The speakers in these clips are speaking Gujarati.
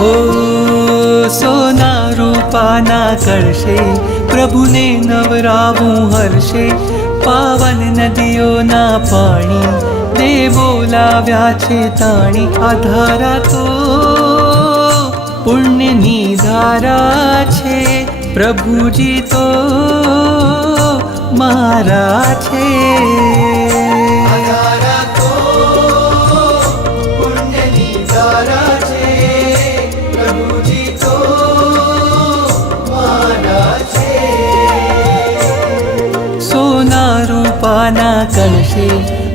હો સોના રૂપાના કળશે પ્રભુને નવરાવું હર્ષે, પાવન નદીઓના પાણી દેવો લાવ્યા છે તાણી. આ ધારા તો પુણ્યની ધારા છે, પ્રભુજી તો મારા છે. પાના કળશે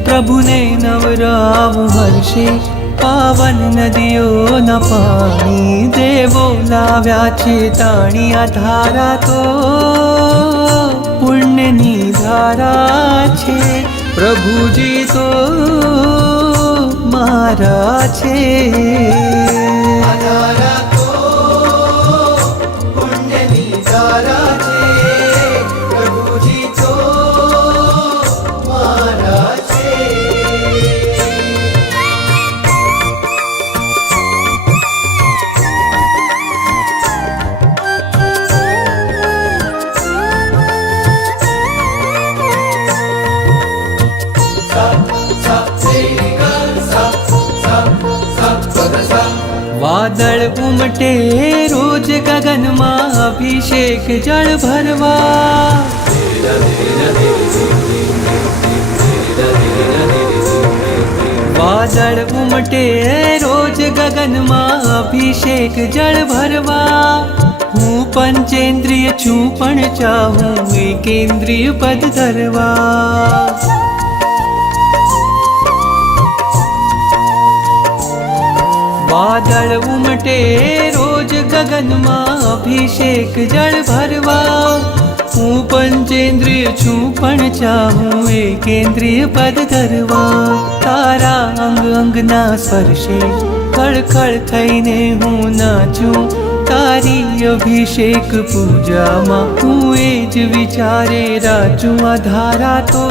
પ્રભુને નવરાવું હર્ષે, પાવન નદીઓના પાણી દેવો લાવ્યા છે તાણી. આ ધારા તો પુણ્યની ધારા છે, પ્રભુજી તો મારા છે. વાદળ ઉમટે રોજ ગગનમાં અભિષેક જળ ભરવા, વાદળ ઉમટે રોજ ગગનમાં અભિષેક જળ ભરવા. હું પંચેન્દ્રિય છું પણ ચાહું એકેન્દ્રિય પદ ધરવા. વાદળ ઉમટે રોજ ગગનમાં અભિષેક જળ ભરવા. હું પંચેન્દ્રિય છું પણ ચાહું એકેન્દ્રિય પદ ધરવા. તારા અંગ અંગના સ્પર્શે ખળખળ થઈને હું નાચું, તારી અભિષેક પૂજામાં હું એ જ વિચારે રાચું. આ ધારા તો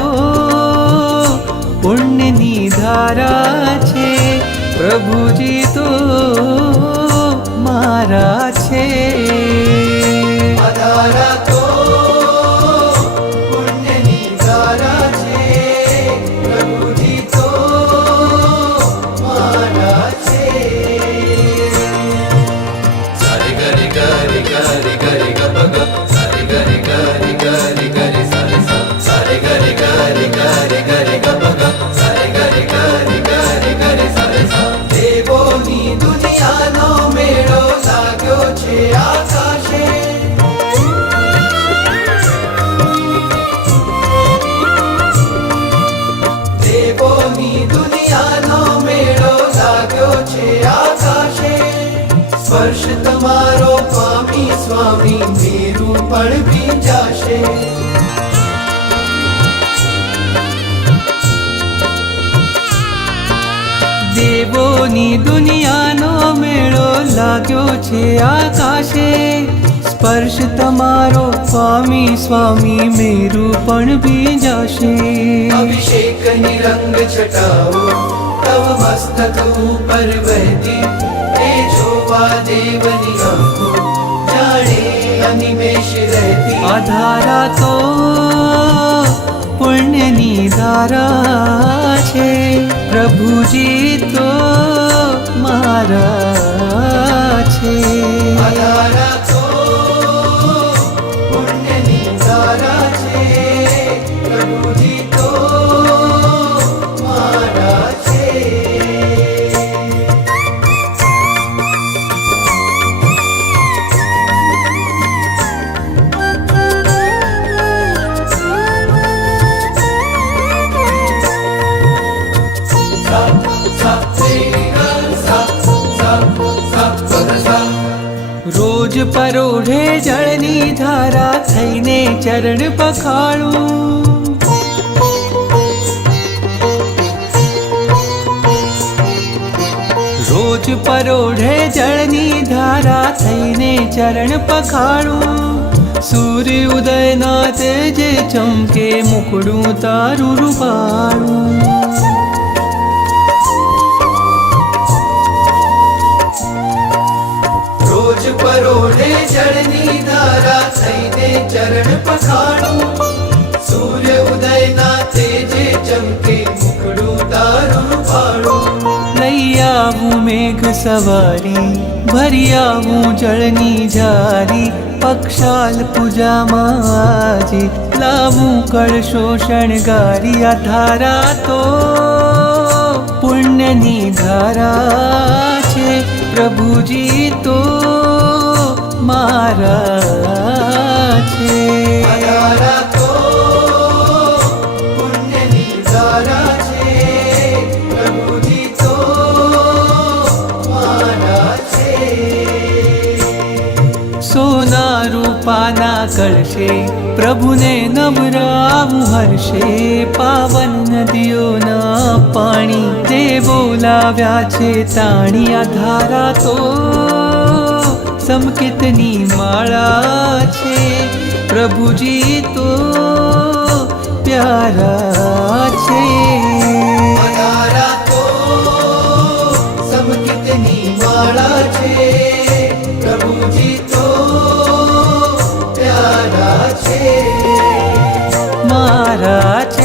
પુણ્યની ધારા છે, પ્રભુજી તો મારા છે. આ ધારા તો પુણ્યની ધારા છે, પ્રભુજી તો મારા છે. સારી ગરી ગરી ગરી ગરી ગપ ગપ, સારી ગરી ગરી ગરી ગરી સારી સા, સારી ગરી ગરી ગરી ગરી ગપ ગપ, સારી ગરી ગરી ગરી ગરી સારી સા. દેવોની દુનિયાનો મેળો લાગ્યો છે આકાશે, દેવોની દુનિયાનો મેળો લાગ્યો છે આકાશે. સ્પર્શ તમારો પામી સ્વામી મેરું પણ ભીંજાશે. દેવોની દુનિયાનો મેળો લાગ્યો છે આકાશે. સ્પર્શ તમારો સ્વામી સ્વામી મેરું પણ ભીંજાશે. અભિષેકની રંગ છટાઓ તવ મસ્તક ઉપર વહેતી, એ જોવા દેવની આંખો જાણે અનિમેષ રહેતી. આ ધારા તો પુણ્યની ધારા છે, પ્રભુજી તો મારા છે. આ ધારા તો પુણ્યની ધારા છે, પ્રભુજી તો મારા છે. રોજ પરોઢે જળની ધારા થઈને ચરણ પખાળું, રોજ પરોઢે જળની ધારા થઈને ચરણ પખાળું. સૂર્ય ઉદયના તેજે ચમકે મુખડું તારું રૂપાળું. પરોઢે જળની ધારા થઈને ચરણ પખાણું સૂર્ય ઉદયના તેજે ચમકે મુખડું તારું ફાળું લઈ આવું મેઘ સવારી ભરી આવું જળની જારી પક્ષાલ પૂજામાં આજે લાવું કળશો શણગારી આ ધારા તો પુણ્યની ધારા છે પ્રભુજી તો મારા છે આ ધારા તો પુણ્યની ધારા છે પ્રભુજી તો મારા છે સોના રૂપાના કળશે પ્રભુને નવરાવું હર્ષે પાવન નદીઓના પાણી તે બોલાવ્યા છે તાણી આ ધારા તો સમકિતની માળા છે પ્રભુજી તો પ્યારા છે આ ધારા તો સમકિતની માળા છે પ્રભુજી તો પ્યારા છે મારા છે